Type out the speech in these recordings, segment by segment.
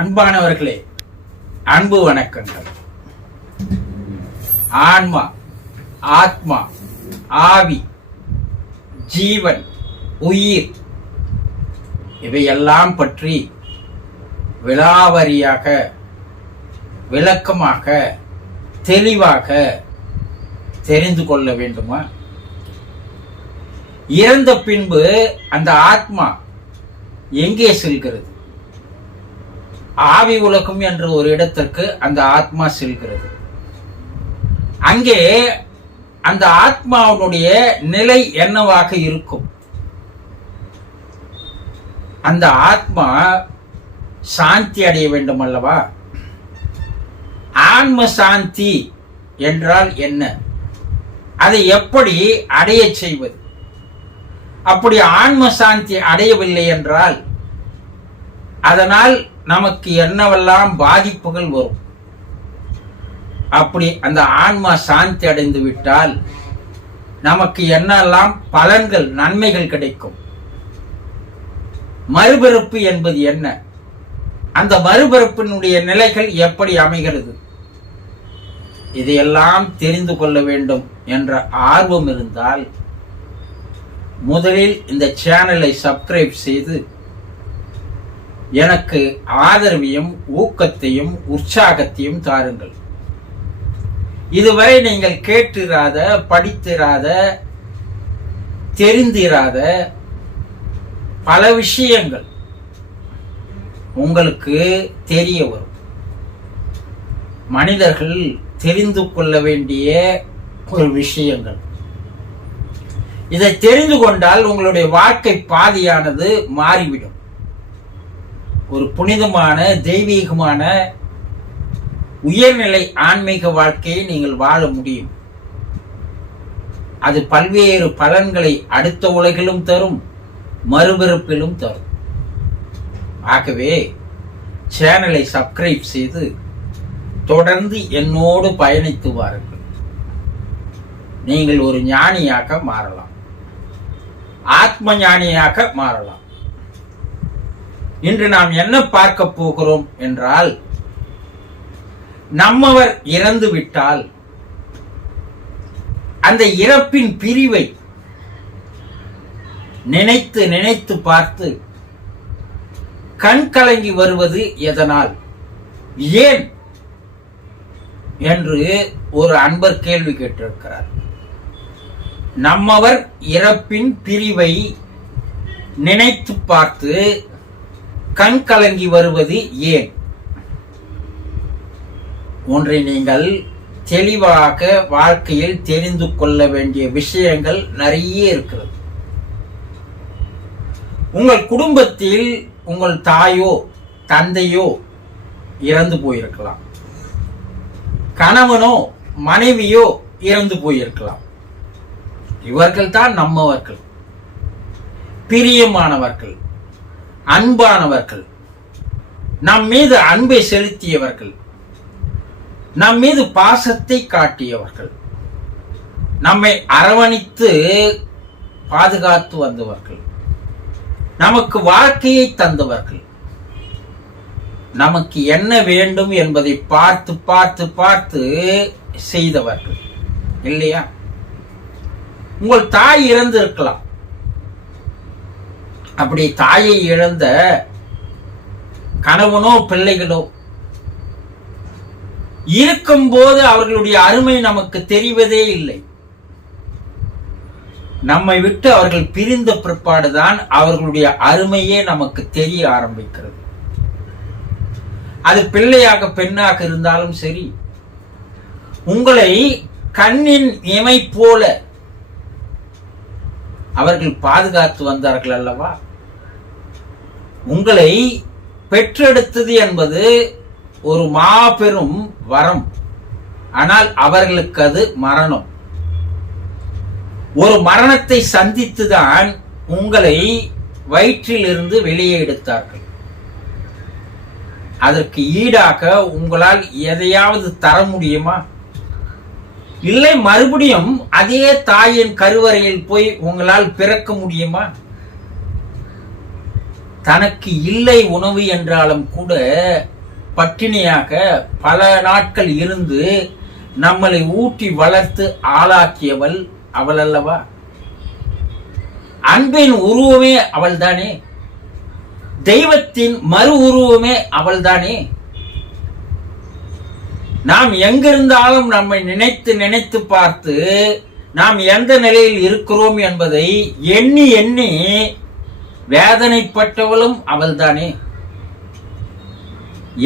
அன்பானவர்களே, அன்பு வணக்கங்கள். ஆன்மா, ஆத்மா, ஆவி, ஜீவன், உயிர் இவையெல்லாம் பற்றி விலாவரியாக, விளக்கமாக, தெளிவாக தெரிந்து கொள்ள வேண்டுமா? இறந்த பின்பு அந்த ஆத்மா எங்கே செல்கிறது? ஆவி உலகம் என்ற ஒரு இடத்திற்கு அந்த ஆத்மா செல்கிறது. அங்கே அந்த ஆத்மாவுடைய நிலை என்னவாக இருக்கும்? அந்த ஆத்மா சாந்தி அடைய வேண்டும் அல்லவா? ஆன்ம சாந்தி என்றால் என்ன? அதை எப்படி அடைய செய்வது? அப்படி ஆன்ம சாந்தி அடையவில்லை என்றால் அதனால் நமக்கு என்னவெல்லாம் பாதிப்புகள் வரும்? அப்படி அந்த ஆன்மா சாந்தி அடைந்து விட்டால் நமக்கு என்னெல்லாம் பலன்கள், நன்மைகள் கிடைக்கும்? மறுபிறப்பு என்பது என்ன? அந்த மறுபிறப்பினுடைய நிலைகள் எப்படி அமைகிறது? இதையெல்லாம் தெரிந்து கொள்ள வேண்டும் என்ற ஆர்வம் இருந்தால் முதலில் இந்த சேனலை சப்ஸ்கிரைப் செய்து எனக்கு ஆதரவையும் ஊக்கத்தையும் உற்சாகத்தையும் தாருங்கள். இதுவரை நீங்கள் கேட்டிராத, படித்திராத, தெரிந்திராத பல விஷயங்கள் உங்களுக்கு தெரிய வரும். மனிதர்கள் தெரிந்து கொள்ள வேண்டிய ஒரு விஷயங்கள். இதை தெரிந்து கொண்டால் உங்களுடைய வாழ்க்கை பாதையானது மாறிவிடும். ஒரு புனிதமான, தெய்வீகமான, உயர்நிலை ஆன்மீக வாழ்க்கையை நீங்கள் வாழ முடியும். அது பல்வேறு பலன்களை அடுத்த உலகிலும் தரும், மறுபிறப்பிலும் தரும். ஆகவே சேனலை சப்ஸ்கிரைப் செய்து தொடர்ந்து என்னோடு பயணித்து வாருங்கள். நீங்கள் ஒரு ஞானியாக மாறலாம், ஆத்ம ஞானியாக மாறலாம். இன்று நாம் என்ன பார்க்க போகிறோம் என்றால், நம்மவர் இறந்து விட்டால் அந்த இறப்பின் பிரிவை நினைத்து நினைத்து பார்த்து கண் கலங்கி வருவது எதனால், ஏன் என்று ஒரு அன்பர் கேள்வி கேட்டிருக்கிறார். நம்மவர் இறப்பின் பிரிவை நினைத்து பார்த்து கண் கலங்கி வருவது ஏன்? ஒன்றை நீங்கள் தெளிவாக வாழ்க்கையில் தெரிந்து கொள்ள வேண்டிய விஷயங்கள் நிறைய இருக்கிறது. உங்கள் குடும்பத்தில் உங்கள் தாயோ தந்தையோ இறந்து போயிருக்கலாம், கணவனோ மனைவியோ இறந்து போயிருக்கலாம். இவர்கள் தான் நம்மவர்கள், பிரியமானவர்கள், அன்பானவர்கள், நம் மீது அன்பை செலுத்தியவர்கள், நம் மீது பாசத்தை காட்டியவர்கள், நம்மை அரவணைத்து பாதுகாத்து வந்தவர்கள், நமக்கு வாழ்க்கையை தந்தவர்கள், நமக்கு என்ன வேண்டும் என்பதை பார்த்து பார்த்து பார்த்து செய்தவர்கள் இல்லையா? உங்கள் தாய் இறந்து இருக்கலாம். அப்படி தாயை இழந்த கணவனோ பிள்ளைகளோ இருக்கும்போது அவர்களுடைய அருமை நமக்கு தெரிவதே இல்லை. நம்மை விட்டு அவர்கள் பிரிந்த பிற்பாடுதான் அவர்களுடைய அருமையே நமக்கு தெரிய ஆரம்பிக்கிறது. அது பிள்ளையாக பெண்ணாக இருந்தாலும் சரி, உங்களை கண்ணின் இமை போல அவர்கள் பாதுகாத்து வந்தார்கள் அல்லவா? உங்களை பெற்றெடுத்தது என்பது ஒரு மாபெரும் வரம். ஆனால் அவர்களுக்கு அது மரணம். ஒரு மரணத்தை சந்தித்துதான் உங்களை வயிற்றில் இருந்து வெளியே எடுத்தார்கள். அதற்கு ஈடாக உங்களால் எதையாவது தர முடியுமா? இல்லை, மறுபடியும் அதே தாயின் கருவறையில் போய் உங்களால் பிறக்க முடியுமா? தனக்கு இல்லை உணவு என்றாலும் கூட பட்டினியாக பல நாட்கள் இருந்து நம்மளை ஊட்டி வளர்த்து ஆளாக்கியவள் அவள் அல்லவா? அன்பின் உருவமே அவள்தானே, தெய்வத்தின் மறு உருவமே அவள்தானே. நாம் எங்கிருந்தாலும் நம்மை நினைத்து நினைத்து பார்த்து நாம் எந்த நிலையில் இருக்கிறோம் என்பதை எண்ணி எண்ணி வேதனைப்பட்டவளும் அவள்தானே.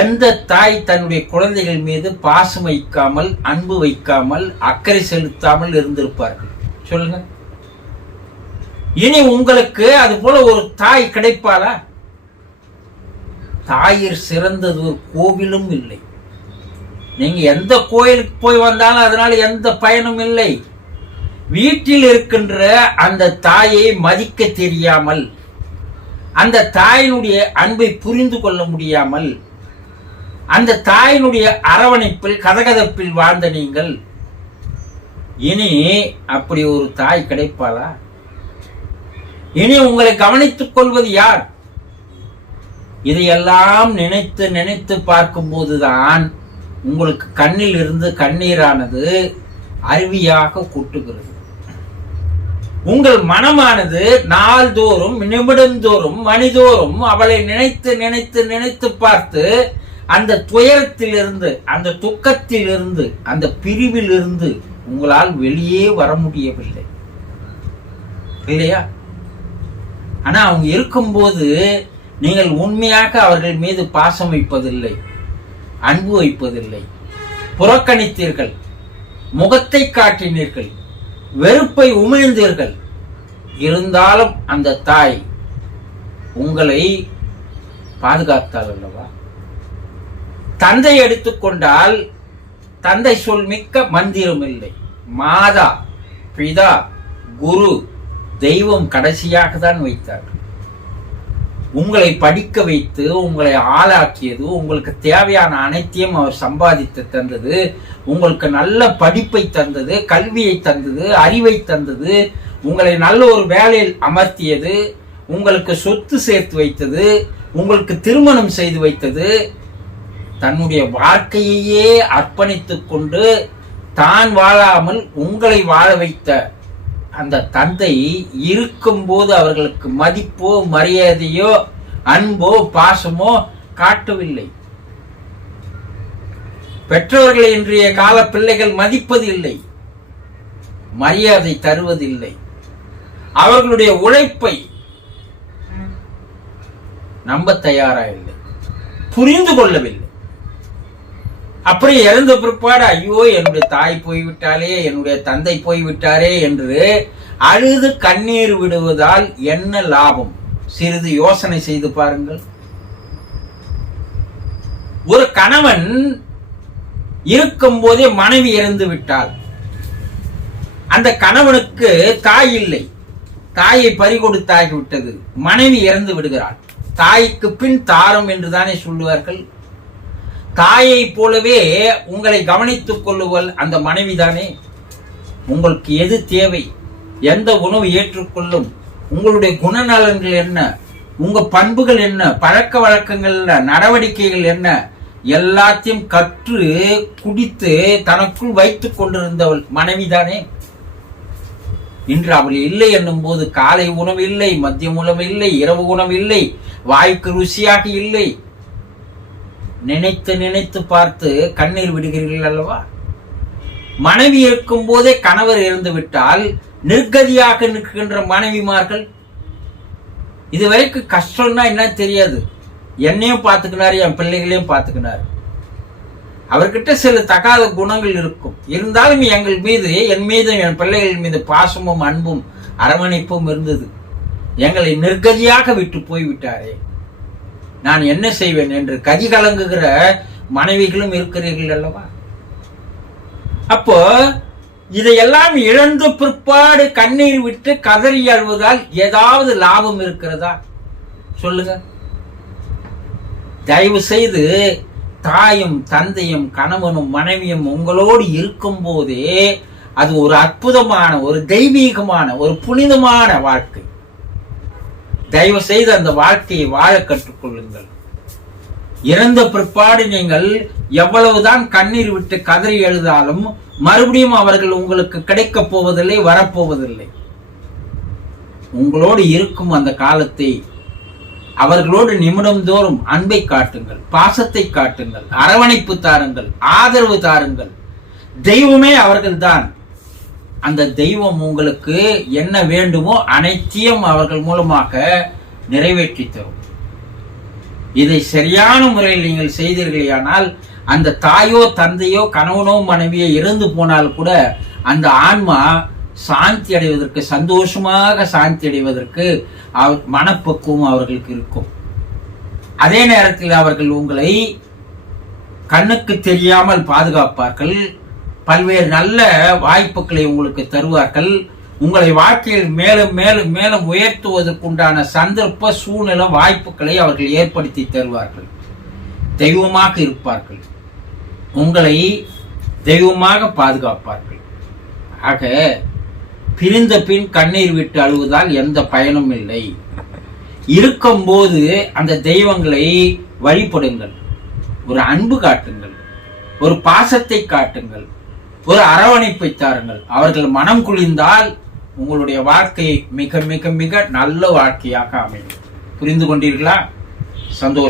எந்த தாய் தன்னுடைய குழந்தைகள் மீது பாசம் வைக்காமல், அன்பு வைக்காமல், அக்கறை செலுத்தாமல் இருந்திருப்பார்கள் சொல்லுங்க? இனி உங்களுக்கு அது போல ஒரு தாய் கிடைப்பாளா? தாயிற் சிறந்தது ஒரு கோவிலும் இல்லை. நீங்க எந்த கோயிலுக்கு போய் வந்தாலும் அதனால எந்த பயனும் இல்லை. வீட்டில் இருக்கின்ற அந்த தாயை மதிக்க தெரியாமல், அந்த தாயினுடைய அன்பை புரிந்து கொள்ள முடியாமல், அந்த தாயினுடைய அரவணைப்பில் கதகதப்பில் வாழ்ந்த நீங்கள் இனி அப்படி ஒரு தாய் கிடைப்பாளா? இனி உங்களை கவனித்துக் கொள்வது யார்? இதையெல்லாம் நினைத்து நினைத்து பார்க்கும் போதுதான் உங்களுக்கு கண்ணில் இருந்து கண்ணீரானது அருவியாக கொட்டுகிறது. உங்கள் மனமானது நாள்தோறும், நிமிடந்தோறும், மணிதோறும் அவளை நினைத்து நினைத்து நினைத்து பார்த்து அந்த துயரத்தில் இருந்து, அந்த துக்கத்தில் இருந்து, அந்த பிரிவில் இருந்து உங்களால் வெளியே வர முடியவில்லை இல்லையா? ஆனா அவங்க இருக்கும்போது நீங்கள் உண்மையாக அவர்கள் மீது பாசம் வைப்பதில்லை, அன்பு வைப்பதில்லை, புறக்கணித்தீர்கள், முகத்தை காட்டினீர்கள், வெறுப்பை உமிழ்ந்தீர்கள். இருந்தாலும் அந்த தாய் உங்களை பாதுகாத்தாள் அல்லவா? தந்தை எடுத்துக்கொண்டால் தந்தை சொல் மிக்க மந்திரம் இல்லை. மாதா, பிதா, குரு, தெய்வம் கடைசியாக தான் வைத்தார். உங்களை படிக்க வைத்து உங்களை ஆளாக்கியது, உங்களுக்கு தேவையான அனைத்தையும் அவர் சம்பாதித்து தந்தது, உங்களுக்கு நல்ல படிப்பை தந்தது, கல்வியை தந்தது, அறிவை தந்தது, உங்களை நல்ல ஒரு வேலையில் அமர்த்தியது, உங்களுக்கு சொத்து சேர்த்து வைத்தது, உங்களுக்கு திருமணம் செய்து வைத்தது, தன்னுடைய வாழ்க்கையே அர்ப்பணித்துக் கொண்டு தான் வாழாமல் உங்களை வாழ வைத்த அந்த தந்தை இருக்கும்போது அவர்களுக்கு மதிப்போ, மரியாதையோ, அன்போ, பாசமோ காட்டவில்லை. பெற்றோர்களை இன்றைய கால பிள்ளைகள் மதிப்பது இல்லை, மரியாதை தருவதில்லை, அவர்களுடைய உழைப்பை நம்ப தயாரா இல்லை, புரிந்து கொள்ளவில்லை. அப்படி இறந்த பிற்பாடு ஐயோ என்னுடைய தாய் போய்விட்டாலே, என்னுடைய தந்தை போய்விட்டாரே என்று அழுது கண்ணீர் விடுவதால் என்ன லாபம்? சிறிது யோசனை செய்து பாருங்கள். ஒரு கணவன் இருக்கும் போதே மனைவி இறந்து விட்டால் அந்த கணவனுக்கு தாய் இல்லை, தாயை பறிகொடுத்தாகிவிட்டது, மனைவி இறந்து விடுகிறாள். தாய்க்கு பின் தாரம் என்றுதானே சொல்லுவார்கள். தாயை போலவே உங்களை கவனித்துக் கொள்ளுவல் அந்த மனைவிதானே. உங்களுக்கு எது தேவை, எந்த உணவு ஏற்றுக்கொள்ளும், உங்களுடைய குணநலன்கள் என்ன, உங்க பண்புகள் என்ன, பழக்க வழக்கங்கள் என்ன, நடவடிக்கைகள் என்ன, எல்லாத்தையும் கற்று குடித்து தனக்குள் வைத்துக் கொண்டிருந்தவள் மனைவிதானே. இன்று அவள் இல்லை என்னும் போது காலை உணவு இல்லை, மதிய உணவு இல்லை, இரவு உணவு இல்லை, வாய்க்கு ருசியாக இல்லை, நினைத்து நினைத்து பார்த்து கண்ணீர் விடுகிறீர்கள் அல்லவா? மனைவி இருக்கும் போதே கணவர் இறந்து விட்டால் நிர்கதியாக நிற்கின்ற மனைவிமார்கள் இதுவரைக்கும் கஷ்டம்னா என்ன தெரியாது. என்னையும் பார்த்துக்கினாரு, என் பிள்ளைகளையும் பார்த்துக்கினாரு. அவர்கிட்ட சில தகாத குணங்கள் இருக்கும், இருந்தாலும் எங்கள் மீது, என் மீது, என் பிள்ளைகள் மீது பாசமும் அன்பும் அரவணைப்பும் இருந்தது. எங்களை நிர்கதியாக விட்டு போய்விட்டாரே, நான் என்ன செய்வேன் என்று கதி கலங்குகிற மனைவிகளும் இருக்கிறீர்கள் அல்லவா? அப்போ இதையெல்லாம் இழந்த பிற்பாடு கண்ணீர் விட்டு கதறி அழுவதால் ஏதாவது லாபம் இருக்கிறதா சொல்லுங்க? தயவு செய்து தாயும் தந்தையும் கணவனும் மனைவியும் உங்களோடு இருக்கும் போதே அது ஒரு அற்புதமான, ஒரு தெய்வீகமான, ஒரு புனிதமான வாழ்க்கை. தயவு செய்து அந்த வாழ்க்கையை வாழ கற்றுக்கொள்ளுங்கள். இறந்த பிற்பாடு நீங்கள் எவ்வளவுதான் கண்ணீர் விட்டு கதறி எழுதாலும் மறுபடியும் அவர்கள் உங்களுக்கு கிடைக்கப் போவதில்லை, வரப்போவதில்லை. உங்களோடு இருக்கும் அந்த காலத்தை அவர்களோடு நிமிடந்தோறும் அன்பை காட்டுங்கள், பாசத்தை காட்டுங்கள், அரவணைப்பு தாருங்கள், ஆதரவு தாருங்கள். தெய்வமே அவர்கள்தான். அந்த தெய்வம் உங்களுக்கு என்ன வேண்டுமோ அனைத்தையும் அவர்கள் மூலமாக நிறைவேற்றி தரும். இதை சரியான முறையில் நீங்கள் செய்தீர்களானால் அந்த தாயோ தந்தையோ கணவனோ மனைவியோ இறந்து போனால் கூட அந்த ஆன்மா சாந்தி அடைவதற்கு, சந்தோஷமாக சாந்தி அடைவதற்கு மனப்பக்குவம் அவர்களுக்கு இருக்கும். அதே நேரத்தில் அவர்கள் உங்களை கண்ணுக்கு தெரியாமல் பாதுகாப்பார்கள், பல்வேறு நல்ல வாய்ப்புகளை உங்களுக்கு தருவார்கள். உங்களை வாழ்க்கையில் மேலும் மேலும் மேலும் உயர்த்துவதற்குண்டான சந்தர்ப்ப சூழ்நிலை வாய்ப்புகளை அவர்கள் ஏற்படுத்தி தருவார்கள். தெய்வமாக இருப்பார்கள், உங்களை தெய்வமாக பாதுகாப்பார்கள். ஆக பிரிந்த பின் கண்ணீர் விட்டு அழுவதால் எந்த பயனும் இல்லை. இருக்கும்போது அந்த தெய்வங்களை வழிபடுங்கள், ஒரு அன்பு காட்டுங்கள், ஒரு பாசத்தை காட்டுங்கள், ஒரு அரவணைப்பை தாருங்கள். அவர்கள் மனம் குளிர்ந்தால் உங்களுடைய வாழ்க்கை மிக மிக மிக நல்ல வாழ்க்கையாக அமையும். புரிந்து கொண்டீர்களா? சந்தோஷம்.